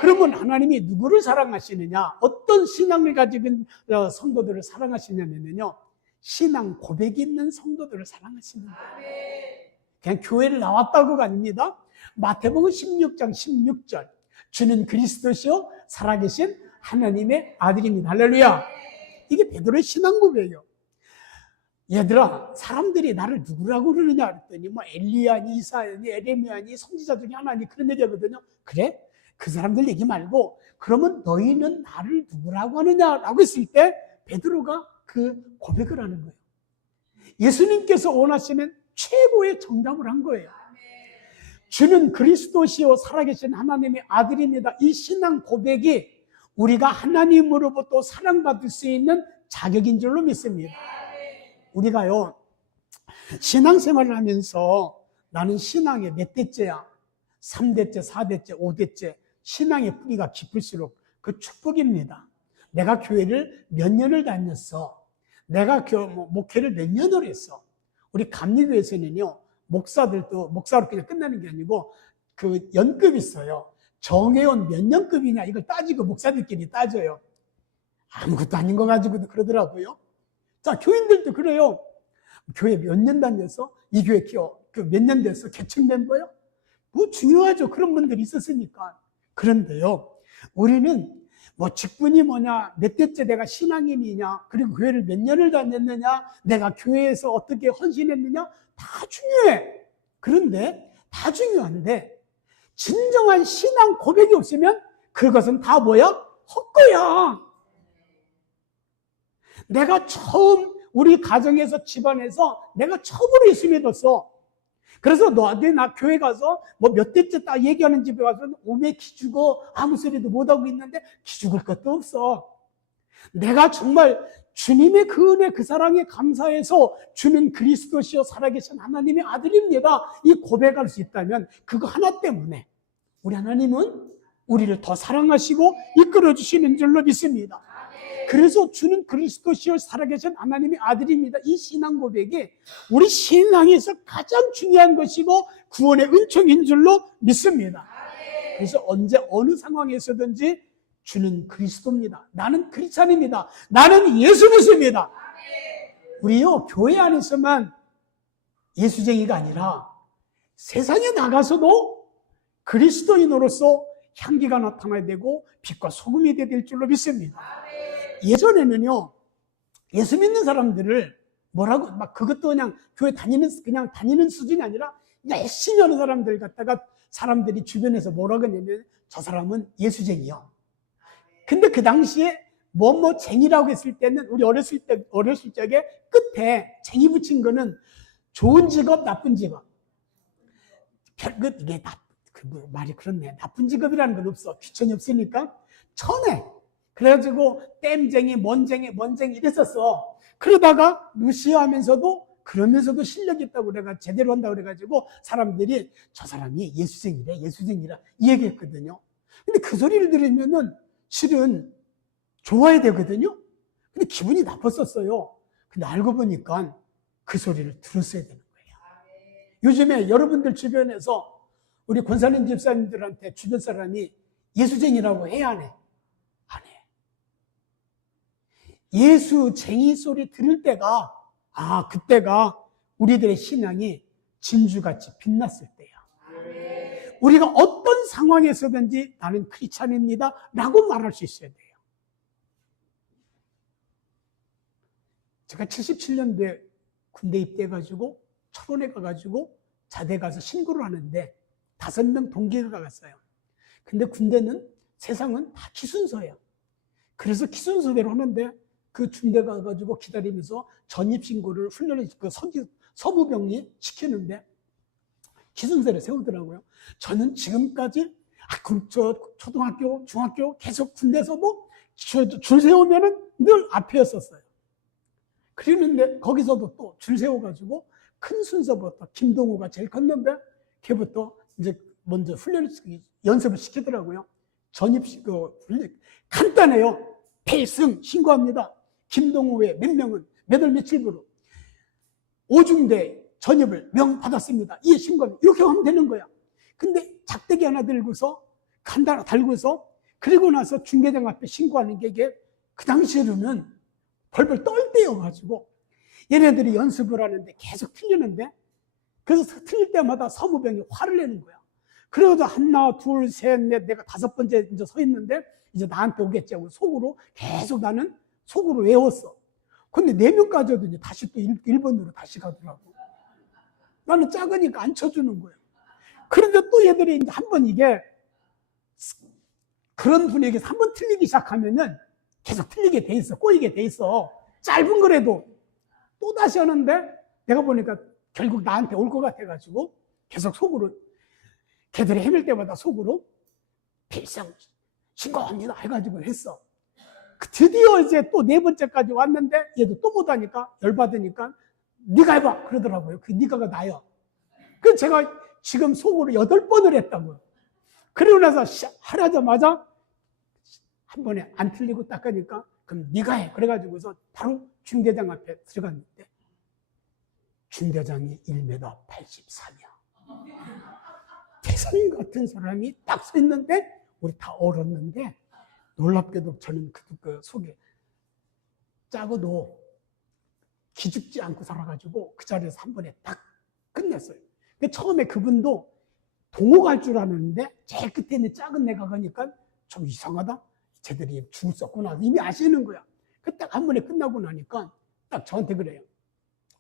그러면 하나님이 누구를 사랑하시느냐, 어떤 신앙을 가지고 성도들을 사랑하시냐면요, 신앙 고백이 있는 성도들을 사랑하시는 거예요. 그냥 교회를 나왔다고가 아닙니다. 마태복음 16장 16절, 주는 그리스도시요 살아계신 하나님의 아들입니다. 할렐루야. 이게 베드로의 신앙 고백이에요. 얘들아, 사람들이 나를 누구라고 그러느냐 그랬더니 뭐 엘리야니, 이사야니, 에레미야니, 선지자 중에 하나니, 그런 얘기하거든요. 그래? 그 사람들 얘기 말고, 그러면 너희는 나를 누구라고 하느냐라고 했을 때 베드로가 그 고백을 하는 거예요. 예수님께서 원하시는 최고의 정답을 한 거예요. 주는 그리스도시요 살아계신 하나님의 아들입니다. 이 신앙 고백이 우리가 하나님으로부터 사랑받을 수 있는 자격인 줄로 믿습니다. 우리가요, 신앙생활을 하면서 나는 신앙의 몇 대째야, 3대째, 4대째, 5대째, 신앙의 뿌리가 깊을수록 그 축복입니다. 내가 교회를 몇 년을 다녔어, 내가 목회를 몇 년을 했어. 우리 감리교에서는요, 목사들도 목사로 그냥 끝나는 게 아니고 그 연급이 있어요. 정회원 몇 년급이냐 이걸 따지고 목사들끼리 따져요. 아무것도 아닌 거 가지고도 그러더라고요. 자, 교인들도 그래요. 교회 몇 년 다녔어? 이 교회 몇 년 됐어? 개척 멤버요? 뭐 중요하죠. 그런 분들이 있었으니까. 그런데요, 우리는 뭐 직분이 뭐냐, 몇 대째 내가 신앙인이냐, 그리고 교회를 몇 년을 다녔느냐, 내가 교회에서 어떻게 헌신했느냐, 다 중요해. 그런데 다 중요한데 진정한 신앙 고백이 없으면 그것은 다 뭐야? 헛거야. 내가 처음 우리 가정에서 집안에서 내가 처음으로 예수 믿었어. 그래서 너한테 나 교회 가서 뭐 몇 대째 딱 얘기하는 집에 가서 오매 기죽어 아무 소리도 못하고 있는데 기죽을 것도 없어. 내가 정말 주님의 그 은혜 그 사랑에 감사해서 주는 그리스도시요 살아계신 하나님의 아들입니다. 이 고백할 수 있다면 그거 하나 때문에 우리 하나님은 우리를 더 사랑하시고 이끌어 주시는 줄로 믿습니다. 그래서 주는 그리스도시요 살아계신 하나님의 아들입니다. 이 신앙 고백이 우리 신앙에서 가장 중요한 것이고 구원의 은총인 줄로 믿습니다. 그래서 언제 어느 상황에서든지 주는 그리스도입니다. 나는 크리스찬입니다. 나는 예수 믿습니다. 우리요 교회 안에서만 예수쟁이가 아니라 세상에 나가서도 그리스도인으로서 향기가 나타나야 되고 빛과 소금이 될 줄로 믿습니다. 예전에는요, 예수 믿는 사람들을 뭐라고, 막 그것도 그냥 교회 그냥 다니는 수준이 아니라 열심히 하는 사람들 갖다가 사람들이 주변에서 뭐라고 하냐면 저 사람은 예수쟁이요. 근데 그 당시에 쟁이라고 했을 때는 우리 어렸을 적에 끝에 쟁이 붙인 거는 좋은 직업, 나쁜 직업. 이게 말이 그렇네. 나쁜 직업이라는 건 없어. 귀천이 없으니까. 천에. 그래가지고 땜쟁이, 먼쟁이 이랬었어. 그러다가 무시하면서도 그러면서도 실력이 있다고 내가 제대로 한다고 그래가지고 사람들이 저 사람이 예수쟁이라 이 얘기했거든요. 근데 그 소리를 들으면은 실은 좋아야 되거든요. 근데 기분이 나빴었어요. 근데 알고 보니까 그 소리를 들었어야 되는 거예요. 요즘에 여러분들 주변에서 우리 권사님 집사님들한테 주변 사람이 예수쟁이라고 해야 안 해? 안 해. 예수쟁이 소리 들을 때가 그때가 우리들의 신앙이 진주같이 빛났을 때야. 우리가 어떤 상황에서든지 나는 크리스찬입니다 라고 말할 수 있어야 돼요. 제가 77년도에 군대 입대해가지고 철원에 가가지고 자대 가서 신고를 하는데 5명 동기가 갔어요. 근데 군대는 세상은 다 기순서예요. 그래서 기순서대로 하는데 그 중대 가가지고 기다리면서 전입신고를 훈련을 서부병이 시키는데 기순서를 세우더라고요. 저는 지금까지 초등학교, 중학교 계속 군대에서도 줄 세우면은 늘 앞에였었어요. 그러는데 거기서도 또 줄 세워가지고 큰 순서부터 김동호가 제일 컸는데 걔부터 이제 먼저 연습을 시키더라고요. 간단해요. 필승 신고합니다. 김동호 외 몇 명은 몇 월 며칠부로 5중대 전입을 명 받았습니다. 이 신고합니다. 이렇게 하면 되는 거야. 근데 작대기 하나 들고서 간다 달고서 그리고 나서 중대장 앞에 신고하는 게 이게 그 당시에는 벌벌 떨 때여가지고 얘네들이 연습을 하는데 계속 틀리는데 그래서 틀릴 때마다 서부병이 화를 내는 거야. 그래도 하나, 둘, 셋, 넷, 내가 5번째 이제 서 있는데 이제 나한테 오겠지 하고 나는 속으로 외웠어. 근데 4명까지 하더니 다시 또 1번으로 다시 가더라고. 나는 작으니까 안 쳐주는 거야. 그런데 또 얘들이 이제 한번 이게 그런 분위기에서 한번 틀리기 시작하면은 계속 틀리게 돼 있어. 꼬이게 돼 있어. 짧은 거라도 또 다시 하는데 내가 보니까 결국 나한테 올 것 같아가지고 계속 속으로 걔들이 헤맬 때마다 속으로 필승 신고합니다 해가지고 했어. 드디어 이제 또 4번째까지 왔는데 얘도 또 못하니까 열받으니까 네가 해봐 그러더라고요. 그 네가가 나요. 그래서 제가 지금 속으로 8번을 했다고요. 그러고 나서 하자마자 한 번에 안 틀리고 닦으니까 그럼 네가 해. 그래가지고서 바로 중대장 앞에 들어갔는데 중대장이 1m 83이야. 태성인 같은 사람이 딱 서 있는데 우리 다 얼었는데 놀랍게도 저는 그 속에 작아도 기죽지 않고 살아가지고 그 자리에서 한 번에 딱 끝냈어요. 근데 처음에 그분도 동호 갈 줄 아는데 제일 끝에 있는 작은 애가 가니까 좀 이상하다. 쟤들이 죽었었구나. 이미 아시는 거야. 그 딱 한 번에 끝나고 나니까 딱 저한테 그래요.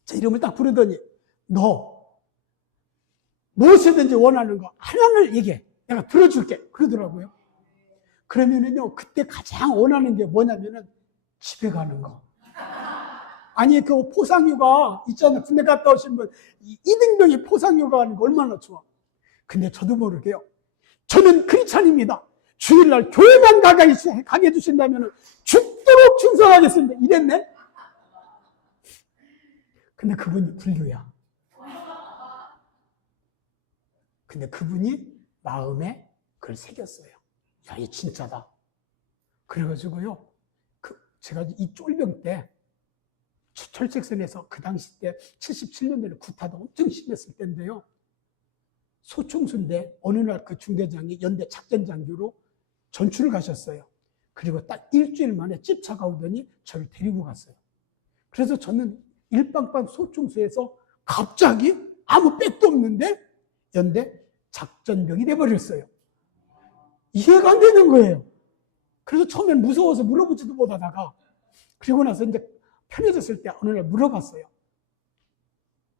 제 이름을 딱 부르더니 너 무엇이든지 원하는 거 하나를 얘기해. 내가 들어줄게. 그러더라고요. 그러면은요, 그때 가장 원하는 게 뭐냐면은 집에 가는 거. 아니, 그 포상휴가 있잖아. 군대 갔다 오신 분. 이등병이 포상휴가 하는 거 얼마나 좋아. 근데 저도 모르게요. 저는 크리스찬입니다. 주일날 교회만 가게 해주신다면 죽도록 충성하겠습니다. 이랬네? 근데 그분이 불교야. 근데 그분이 마음에 그걸 새겼어요. 야, 이 진짜다. 그래가지고요, 제가 이 쫄병 때, 철책선에서 그 당시 때 77년도에 구타도 엄청 심했을 때인데요. 소총수인데 어느 날 그 중대장이 연대 작전장교로 전출을 가셨어요. 그리고 딱 일주일 만에 집차가 오더니 저를 데리고 갔어요. 그래서 저는 일방방 소총수에서 갑자기 아무 백도 없는데 연대 작전병이 돼버렸어요. 이해가 안 되는 거예요. 그래서 처음엔 무서워서 물어보지도 못하다가 그리고 나서 이제 편해졌을 때 어느 날 물어봤어요.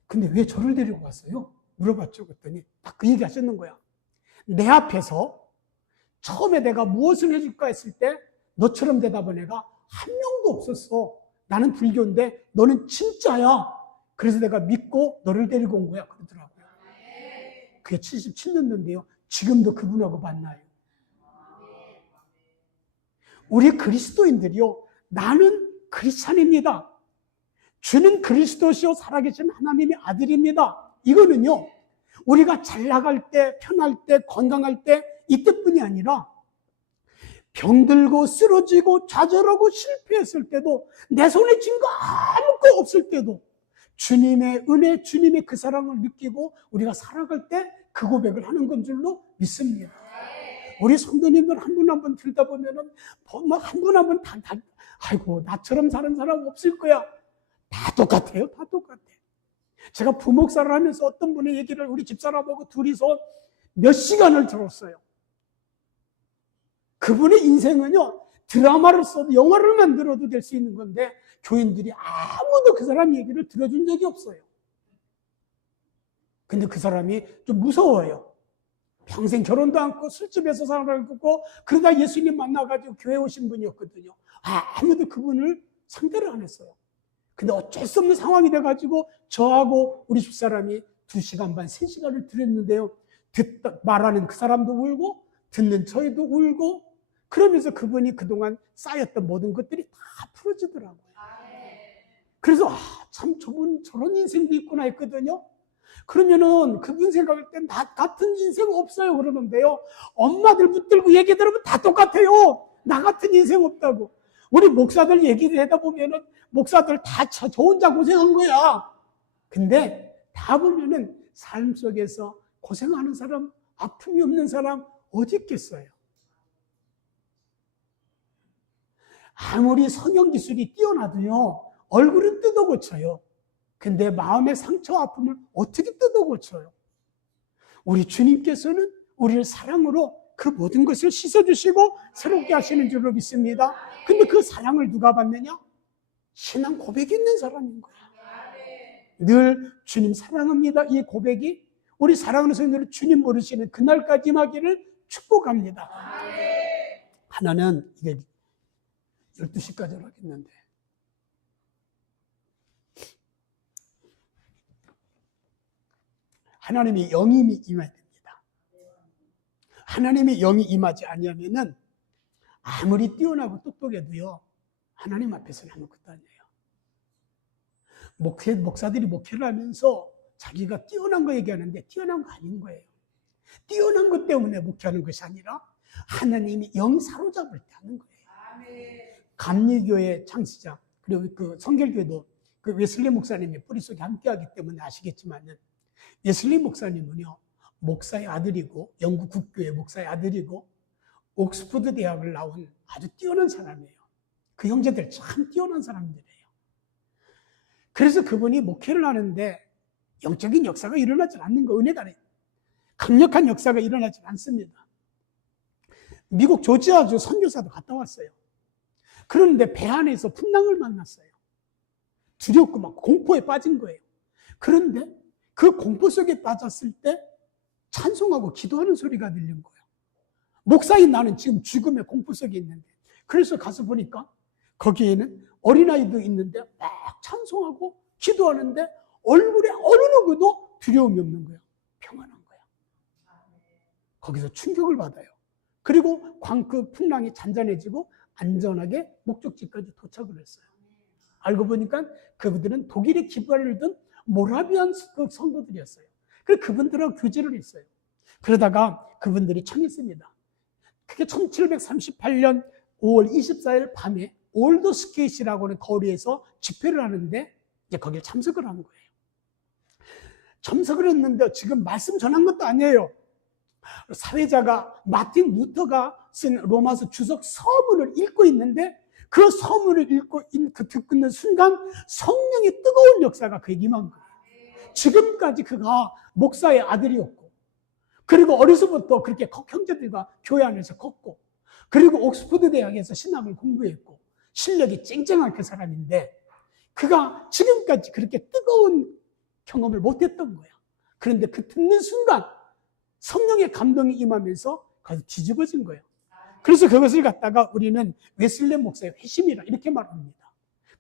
근데 왜 저를 데리고 갔어요? 물어봤죠. 그랬더니 딱 그 얘기 하셨는 거야. 내 앞에서 처음에 내가 무엇을 해줄까 했을 때 너처럼 대답한 애가 한 명도 없었어. 나는 불교인데 너는 진짜야. 그래서 내가 믿고 너를 데리고 온 거야. 그러더라고요. 그게 77년도인데요. 지금도 그분하고 만나요. 우리 그리스도인들이요. 나는 크리스찬입니다. 주는 그리스도시요 살아계신 하나님의 아들입니다. 이거는요. 우리가 잘 나갈 때, 편할 때, 건강할 때 이때뿐이 아니라 병들고 쓰러지고 좌절하고 실패했을 때도 내 손에 쥔 거 아무것도 없을 때도 주님의 은혜, 주님의 그 사랑을 느끼고 우리가 살아갈 때 그 고백을 하는 건 줄로 믿습니다. 우리 성도님들 한 분 한 분 들다 보면은 한 분 한 분 다 아이고 나처럼 사는 사람 없을 거야. 다 똑같아요. 다 똑같아. 제가 부목사를 하면서 어떤 분의 얘기를 우리 집사람하고 둘이서 몇 시간을 들었어요. 그분의 인생은요, 드라마를 써도 영화를 만들어도 될 수 있는 건데 교인들이 아무도 그 사람 얘기를 들어준 적이 없어요. 근데 그 사람이 좀 무서워요. 평생 결혼도 않고 술집에서 살아가고 그러다 예수님 만나가지고 교회 오신 분이었거든요. 아무도 그분을 상대를 안 했어요. 근데 어쩔 수 없는 상황이 돼가지고 저하고 우리 집사람이 2시간 반, 3시간을 들었는데요. 말하는 그 사람도 울고 듣는 저희도 울고 그러면서 그분이 그동안 쌓였던 모든 것들이 다 풀어지더라고요. 그래서 참 저런 인생도 있구나 했거든요. 그러면은 그분 생각할 땐 나 같은 인생 없어요 그러는데요. 엄마들 붙들고 얘기 들으면 다 똑같아요. 나 같은 인생 없다고. 우리 목사들 얘기를 하다 보면은 목사들 다 저 혼자 고생한 거야. 근데 다 보면은 삶 속에서 고생하는 사람, 아픔이 없는 사람 어디 있겠어요? 아무리 성형 기술이 뛰어나도요, 얼굴은 뜯어 고쳐요. 근데 마음의 상처, 아픔을 어떻게 뜯어 고쳐요? 우리 주님께서는 우리를 사랑으로 그 모든 것을 씻어주시고 새롭게 하시는 줄로 믿습니다. 근데 그 사랑을 누가 받느냐? 신앙 고백이 있는 사람인 거야. 늘 주님 사랑합니다. 이 고백이 우리 사랑하는 성도를 주님 모르시는 그날까지 임하기를 축복합니다. 하나는 이게 12시까지 하겠는데 하나님이 영이 임해야 됩니다. 하나님의 영이 임하지 아니하면은 아무리 뛰어나고 똑똑해도요 하나님 앞에서는 아무것도 아니에요. 목사들이 목회를 하면서 자기가 뛰어난 거 얘기하는데 뛰어난 거 아닌 거예요. 뛰어난 것 때문에 목회하는 것이 아니라 하나님이 영 사로잡을 때 하는 거예요. 감리교회 창시자 그리고 그 성결교회도 그 웨슬리 목사님이 뿌리 속에 함께하기 때문에 아시겠지만은, 웨슬리 목사님은요, 목사의 아들이고, 영국 국교의 목사의 아들이고, 옥스퍼드 대학을 나온 아주 뛰어난 사람이에요. 그 형제들 참 뛰어난 사람들이에요. 그래서 그분이 목회를 하는데 영적인 역사가 일어나지 않는 거, 은혜가 강력한 역사가 일어나지 않습니다. 미국 조지아주 선교사도 갔다 왔어요. 그런데 배 안에서 풍랑을 만났어요. 두렵고 막 공포에 빠진 거예요. 그런데 그 공포 속에 빠졌을 때 찬송하고 기도하는 소리가 들린 거예요. 목사인 나는 지금 죽음의 공포 속에 있는데, 그래서 가서 보니까 거기에는 어린아이도 있는데 막 찬송하고 기도하는데 얼굴에 어느 누구도 두려움이 없는 거예요. 평안한 거예요. 거기서 충격을 받아요. 그리고 그 풍랑이 잔잔해지고 안전하게 목적지까지 도착을 했어요. 알고 보니까 그분들은 독일에 기부를 든 모라비안 성도들이었어요. 그래서 그분들하고 교제를 했어요. 그러다가 그분들이 청했습니다. 그게 1738년 5월 24일 밤에 올드스케이시라고 하는 거리에서 집회를 하는데 이제 거기에 참석을 한 거예요. 참석을 했는데 지금 말씀 전한 것도 아니에요. 사회자가 마틴 루터가 쓴 로마서 주석 서문을 읽고 있는데 그 서문을 읽고 듣고 있는 순간 성령의 뜨거운 역사가 그에게 임한 거예요. 지금까지 그가 목사의 아들이었고, 그리고 어려서부터 그렇게 형제들과 교회 안에서 컸고, 그리고 옥스퍼드 대학에서 신학을 공부했고 실력이 쨍쨍한 그 사람인데 그가 지금까지 그렇게 뜨거운 경험을 못했던 거야. 그런데 그 듣는 순간 성령의 감동이 임하면서 거기서 뒤집어진 거예요. 그래서 그것을 갖다가 우리는 웨슬리 목사의 회심이라 이렇게 말합니다.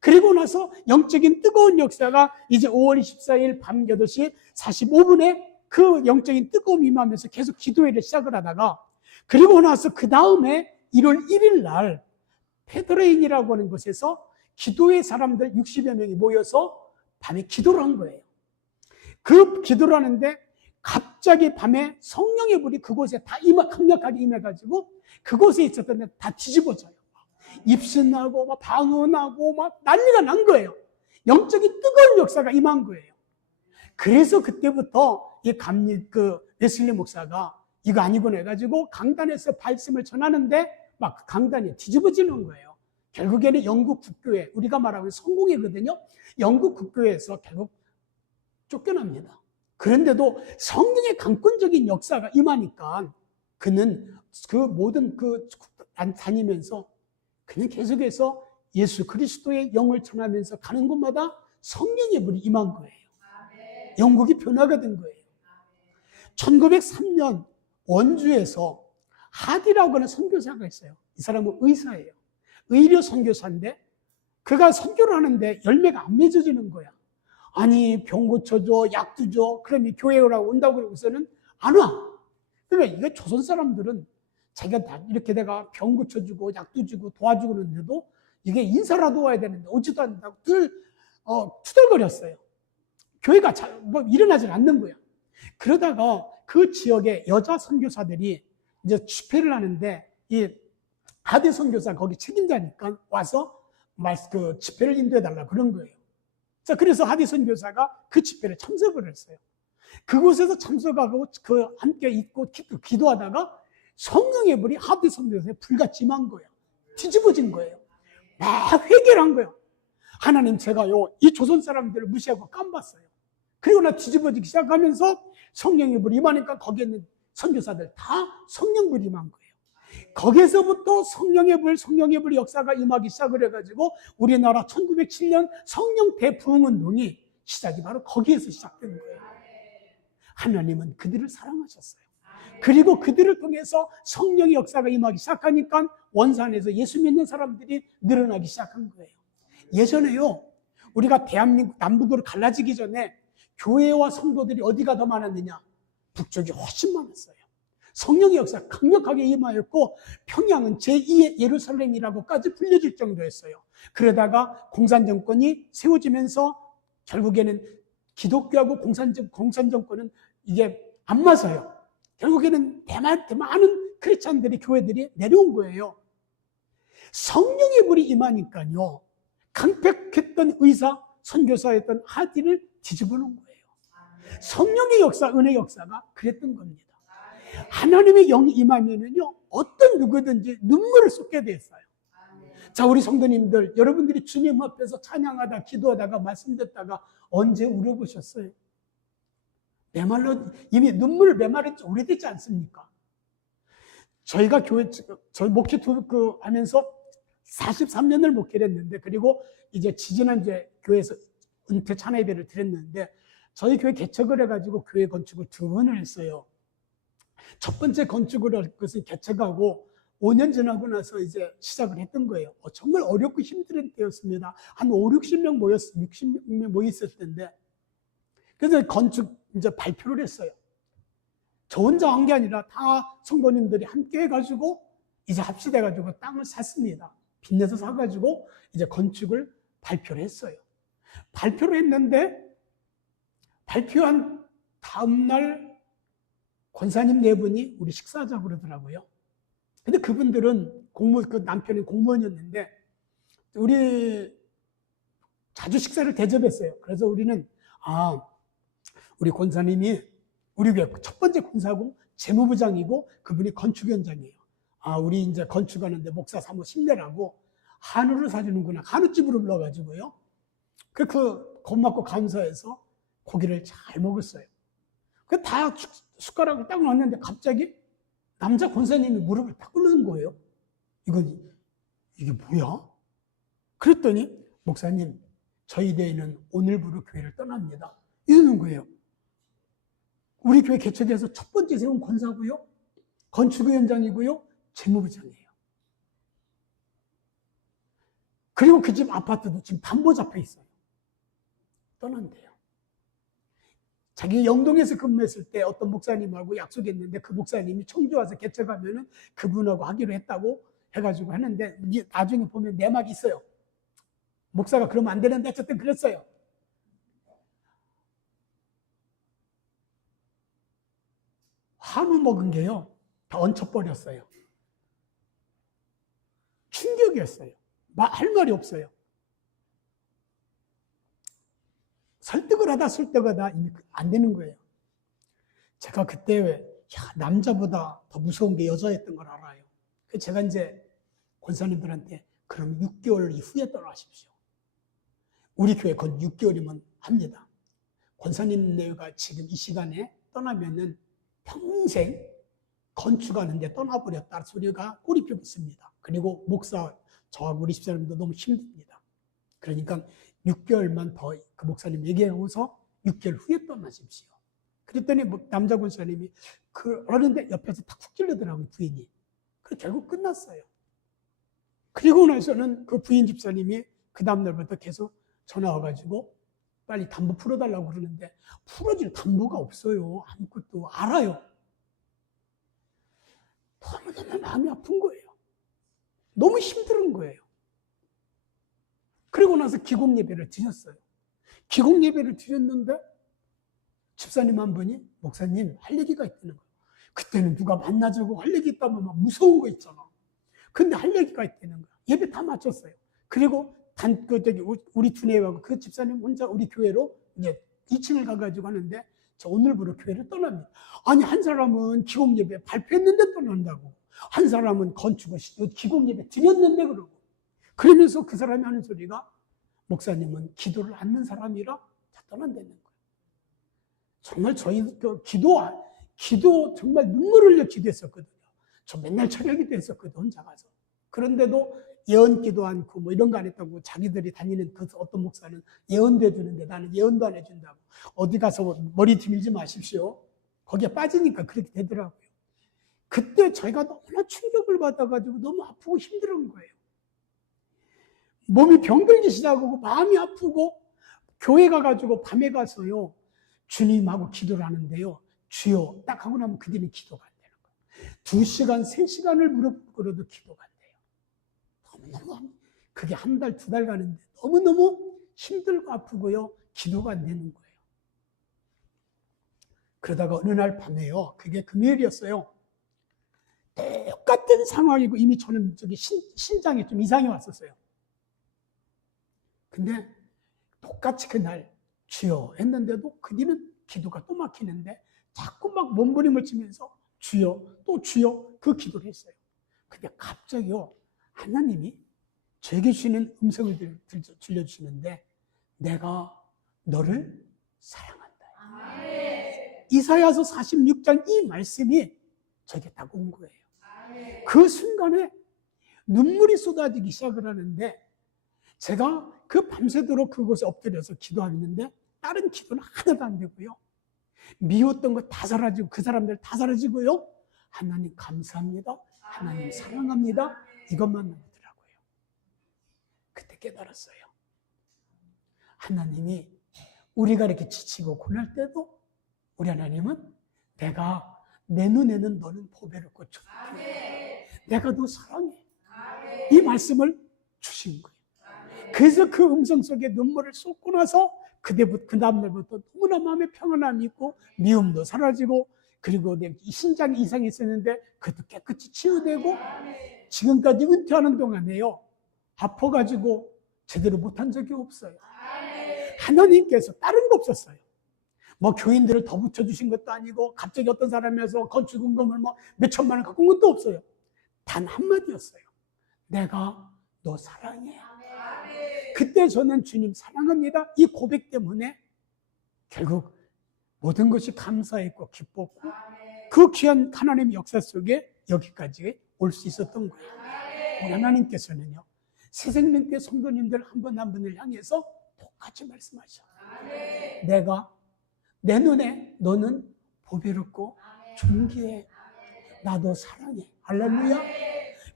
그리고 나서 영적인 뜨거운 역사가 이제 5월 24일 밤 8시 45분에 그 영적인 뜨거움이 임하면서 계속 기도회를 시작을 하다가, 그리고 나서 그 다음에 1월 1일 날 페드레인이라고 하는 곳에서 기도회 사람들 60여 명이 모여서 밤에 기도를 한 거예요. 그 기도를 하는데 갑자기 밤에 성령의 불이 그곳에 다 강력하게 임해가지고 그곳에 있었던 데 다 뒤집어져요. 입신나고 막 방언하고 막 난리가 난 거예요. 영적인 뜨거운 역사가 임한 거예요. 그래서 그때부터 그 웨슬리 목사가 이거 아니구나 해가지고 강단에서 말씀을 전하는데 막 강단이 뒤집어지는 거예요. 결국에는 영국 국교회, 우리가 말하면 성공회거든요. 영국 국교회에서 결국 쫓겨납니다. 그런데도 성령의 강권적인 역사가 임하니까 그는 그 모든 다니면서 그는 계속해서 예수 그리스도의 영을 전하면서 가는 곳마다 성령의 불이 임한 거예요. 영국이 변화가 된 거예요. 1903년 원주에서 하디라고 하는 선교사가 있어요. 이 사람은 의사예요. 의료 선교사인데 그가 선교를 하는데 열매가 안 맺어지는 거야. 아니 병 고쳐줘, 약도 줘. 그러면 교회 오라고 온다고 그러고서는 안 와. 그러니까 이게 조선 사람들은 자기가 다 이렇게 내가 병 고쳐주고 약도 주고 도와주고 그러는데도 이게 인사라도 와야 되는데 오지도 않는다고 늘 투덜거렸어요. 교회가 일어나질 않는 거야. 그러다가 그 지역의 여자 선교사들이 이제 집회를 하는데 이 하디 선교사 거기 책임자니까 와서 그 집회를 인도해달라 그런 거예요. 자, 그래서 하디 선교사가 그 집회를 참석을 했어요. 그곳에서 참석하고 함께 있고 기도하다가 성령의 불이 하디 선교사에 불같이 임한 거예요. 뒤집어진 거예요. 막 회개를 한 거예요. 하나님, 제가요 이 조선 사람들을 무시하고 깜봤어요. 그리고 나 뒤집어지기 시작하면서 성령의 불이 임하니까 거기에 있는 선교사들 다 성령 불이 임한 거예요. 거기에서부터 성령의 불 역사가 임하기 시작을 해가지고 우리나라 1907년 성령 대부흥운동이 시작이 바로 거기에서 시작된 거예요. 하나님은 그들을 사랑하셨어요. 그리고 그들을 통해서 성령의 역사가 임하기 시작하니까 원산에서 예수 믿는 사람들이 늘어나기 시작한 거예요. 예전에요, 우리가 대한민국 남북으로 갈라지기 전에 교회와 성도들이 어디가 더 많았느냐? 북쪽이 훨씬 많았어요. 성령의 역사가 강력하게 임하였고 평양은 제2의 예루살렘이라고까지 불려질 정도였어요. 그러다가 공산정권이 세워지면서 결국에는 기독교하고 공산정권은 이게 안 맞아요. 결국에는 많은 크리스찬들이 교회들이 내려온 거예요. 성령의 불이 임하니까요, 강력했던 의사 선교사였던 하디를 뒤집어 놓은 거예요. 성령의 역사, 은혜의 역사가 그랬던 겁니다. 하나님의 영이 임하면은요, 어떤 누구든지 눈물을 쏟게 됐어요. 자, 우리 성도님들, 여러분들이 주님 앞에서 찬양하다, 기도하다가, 말씀 듣다가 언제 울어보셨어요? 이미 눈물 메말은 지 오래되지 않습니까? 저희가 저희 목회 하면서 43년을 목회를 했는데, 그리고 이제 지지난 교회에서 은퇴 찬양 예배를 드렸는데, 저희 교회 개척을 해가지고 교회 건축을 2번을 했어요. 첫 번째 건축을 할 것을 개척하고 5년 지나고 나서 이제 시작을 했던 거예요. 정말 어렵고 힘든 때였습니다. 한 60명 모였을 텐데. 그래서 건축 이제 발표를 했어요. 저 혼자 한 게 아니라 다 성도님들이 함께 해가지고 이제 합시다 해가지고 땅을 샀습니다. 빚내서 사가지고 이제 건축을 발표를 했어요. 발표를 했는데 발표한 다음날 권사님 4분이 우리 식사하자고 그러더라고요. 근데 그분들은 그 남편이 공무원이었는데 우리 자주 식사를 대접했어요. 그래서 우리는 우리 권사님이 우리 교회 첫 번째 권사고 재무부장이고 그분이 건축위원장이에요. 우리 이제 건축하는데 목사 사모 힘내라고 한우를 사주는구나. 한우집으로 불러가지고요. 그 고맙고 감사해서 고기를 잘 먹었어요. 그 다 숟가락을 딱 놨는데 갑자기 남자 권사님이 무릎을 딱 꿇는 거예요. 이게 뭐야? 그랬더니 목사님, 저희 대회는 오늘부로 교회를 떠납니다. 이러는 거예요. 우리 교회 개척에서 첫 번째 세운 권사고요. 건축위원장이고요. 재무부장이에요. 그리고 그 집 아파트도 지금 담보 잡혀 있어요. 떠난대요. 자기 영동에서 근무했을 때 어떤 목사님하고 약속했는데 그 목사님이 청주 와서 개척하면은 그분하고 하기로 했다고 해가지고 하는데 나중에 보면 내막이 있어요. 목사가 그러면 안 되는데 어쨌든 그랬어요. 한우 먹은 게요, 다 얹혀버렸어요. 충격이었어요. 할 말이 없어요. 설득을 하다 이미 안 되는 거예요. 제가 그때 남자보다 더 무서운 게 여자였던 걸 알아요. 그래서 제가 이제 권사님들한테 그럼 6개월 이후에 떠나십시오. 우리 교회 건 6개월이면 합니다. 권사님네가 지금 이 시간에 떠나면은 평생 건축하는데 떠나버렸다 소리가 꼬리표 붙습니다. 그리고 목사, 저하고 우리 집사람도 너무 힘듭니다. 그러니까 6개월만 더 그 목사님 얘기하고서 6개월 후에 떠나십시오. 그랬더니 남자 권사님이 그러는데 옆에서 탁 찔러더라고요, 부인이. 그래서 결국 끝났어요. 그리고 나서는 그 부인 집사님이 그 다음날부터 계속 전화 와가지고 빨리 담보 풀어달라고 그러는데 풀어질 담보가 없어요. 아무것도. 알아요. 너무너무 마음이 아픈 거예요. 너무 힘든 거예요. 그리고 나서 기공 예배를 드렸어요. 기공 예배를 드렸는데 집사님 한 분이 목사님 할 얘기가 있다는 거예요. 그때는 누가 만나자고 할 얘기 있다면 막 무서운 거 있잖아. 근데 할 얘기가 있다는 거야. 예배 다 마쳤어요. 그리고 우리 두뇌하고 그 집사님 혼자 우리 교회로 이제 2층을 가가지고 하는데 저 오늘부로 교회를 떠납니다. 아니, 한 사람은 기공 예배 발표했는데 떠난다고. 한 사람은 건축을 기공 예배 드렸는데 그러고. 그러면서 그 사람이 하는 소리가 목사님은 기도를 않는 사람이라 다 떠난다는 거예요. 정말 저희 기도 정말 눈물 흘려 기도했었거든요. 저 맨날 철야기도 했었거든요, 혼자 가서. 그런데도 예언 기도 않고 뭐 이런 거 안 했다고 자기들이 다니는 그 어떤 목사는 예언도 해주는데 나는 예언도 안 해준다고. 어디 가서 머리 뒤밀지 마십시오. 거기에 빠지니까 그렇게 되더라고요. 그때 저희가 너무나 충격을 받아가지고 너무 아프고 힘든 거예요. 몸이 병들기 시작하고 마음이 아프고 교회 가가지고 밤에 가서요 주님하고 기도를 하는데요, 주여 딱 하고 나면 그 뒤는 기도가 안 되는 거예요. 2시간, 3시간을 무릎 꿇어도 기도가 안 돼요. 너무너무 그게 한 달, 2달 가는데 너무너무 힘들고 아프고요 기도가 안 되는 거예요. 그러다가 어느 날 밤에요, 그게 금요일이었어요. 똑같은 상황이고 이미 저는 신장에 좀 이상이 왔었어요. 근데 똑같이 그날 주여 했는데도 그 뒤는 기도가 또 막히는데 자꾸 막 몸부림을 치면서 주여 또 주여 그 기도를 했어요. 근데 갑자기요 하나님이 저에게 주시는 음성을 들려주시는데 내가 너를 사랑한다. 이사야서 46장 이 말씀이 저에게 딱 온 거예요. 그 순간에 눈물이 쏟아지기 시작을 하는데 제가 그 밤새도록 그곳에 엎드려서 기도하는데 다른 기도는 하나도 안 되고요. 미웠던 거 다 사라지고 그 사람들 다 사라지고요. 하나님 감사합니다. 하나님 사랑합니다. 이것만 나오더라고요. 그때 깨달았어요. 하나님이 우리가 이렇게 지치고 고날 때도 우리 하나님은 내가 내 눈에는 너는 보배롭고 좋게 내가 너 사랑해. 이 말씀을 주신 거예요. 그래서 그 음성 속에 눈물을 쏟고 나서 그 다음날부터 너무나 마음에 평안함이 있고 미움도 사라지고 그리고 내 신장 이상이 있었는데 그것도 깨끗이 치유되고 지금까지 은퇴하는 동안에요. 아파가지고 제대로 못한 적이 없어요. 하나님께서 다른 거 없었어요. 뭐 교인들을 더 붙여주신 것도 아니고 갑자기 어떤 사람이어서 건축금을 뭐 몇천만 원 갖고 온 것도 없어요. 단 한마디였어요. 내가 너 사랑해. 그때 저는 주님 사랑합니다. 이 고백 때문에 결국 모든 것이 감사했고 기뻤고 그 귀한 하나님의 역사 속에 여기까지 올 수 있었던 거예요. 우리 하나님께서는요. 새생명교회 성도님들 한 분 한 분을 향해서 똑같이 말씀하셔. 내가 내 눈에 너는 보배롭고 존귀해. 나도 사랑해. 할렐루야.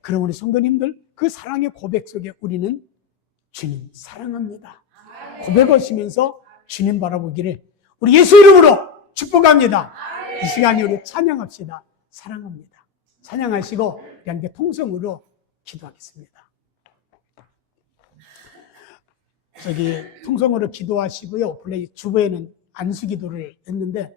그럼 우리 성도님들 그 사랑의 고백 속에 우리는 주님 사랑합니다. 고백하시면서 주님 바라보기를 우리 예수 이름으로 축복합니다. 이 시간에 우리 찬양합시다. 사랑합니다. 찬양하시고 우리 함께 통성으로 기도하겠습니다. 저기 통성으로 기도하시고요. 원래 주보에는 안수기도를 했는데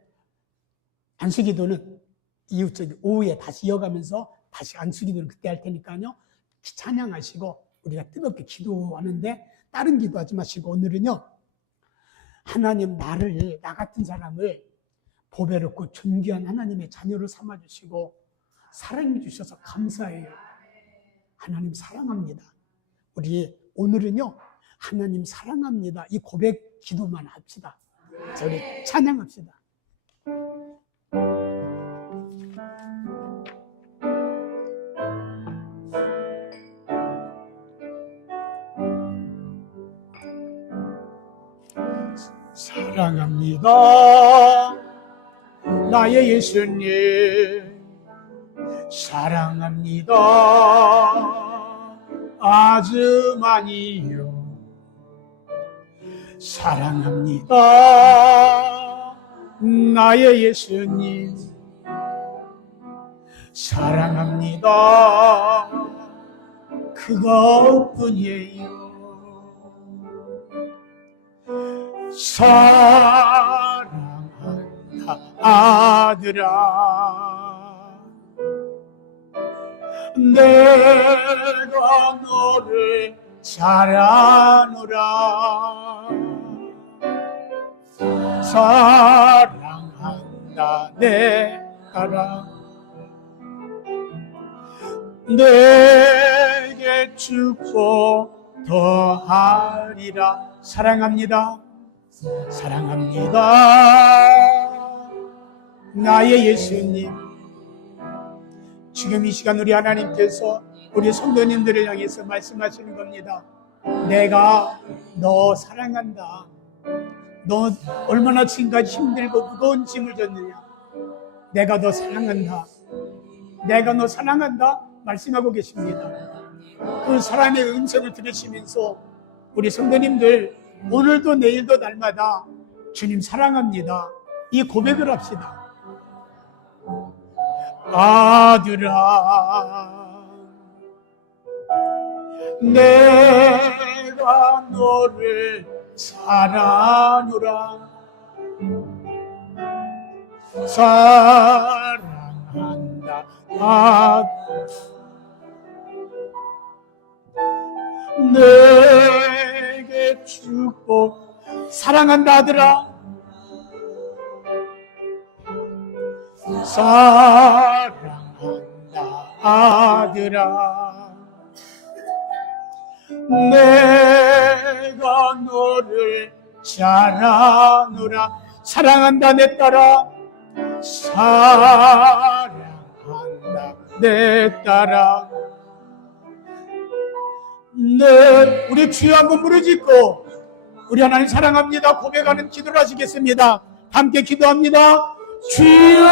안수기도는 이후 오후에 다시 이어가면서 다시 안수기도를 그때 할 테니까요. 찬양하시고 우리가 뜨겁게 기도하는데 다른 기도하지 마시고 오늘은요. 하나님 나 같은 사람을 보배롭고 존귀한 하나님의 자녀로 삼아주시고 사랑해 주셔서 감사해요. 하나님 사랑합니다. 우리 오늘은요. 하나님 사랑합니다. 이 고백 기도만 합시다. 자, 우리 찬양합시다. 사랑합니다. 나의 예수님 사랑합니다. 아주 많이요. 사랑합니다. 나의 예수님 사랑합니다. 그것뿐이에요. 사랑한다 아들아 내가 너를 사랑하노라. 사랑한다 내 사랑 내게 축복 더하리라. 사랑합니다. 사랑합니다. 나의 예수님 지금 이 시간 우리 하나님께서 우리 성도님들을 향해서 말씀하시는 겁니다. 내가 너 사랑한다. 너 얼마나 지금까지 힘들고 무거운 짐을 졌느냐. 내가 너 사랑한다. 내가 너 사랑한다 말씀하고 계십니다. 그 사람의 음성을 들으시면서 우리 성도님들 오늘도 내일도 날마다 주님 사랑합니다. 이 고백을 합시다. 아들아 내가 너를 사랑하노라. 사랑한다 내게 축복 사랑한다 아들아. 사랑한다 아들아. 내가 너를 잘 아노라. 사랑한다 내 딸아. 사랑한다 내 딸아. 네, 우리 주여 한번 부르짖고 우리 하나님 사랑합니다 고백하는 기도를 하시겠습니다. 함께 기도합니다. 주여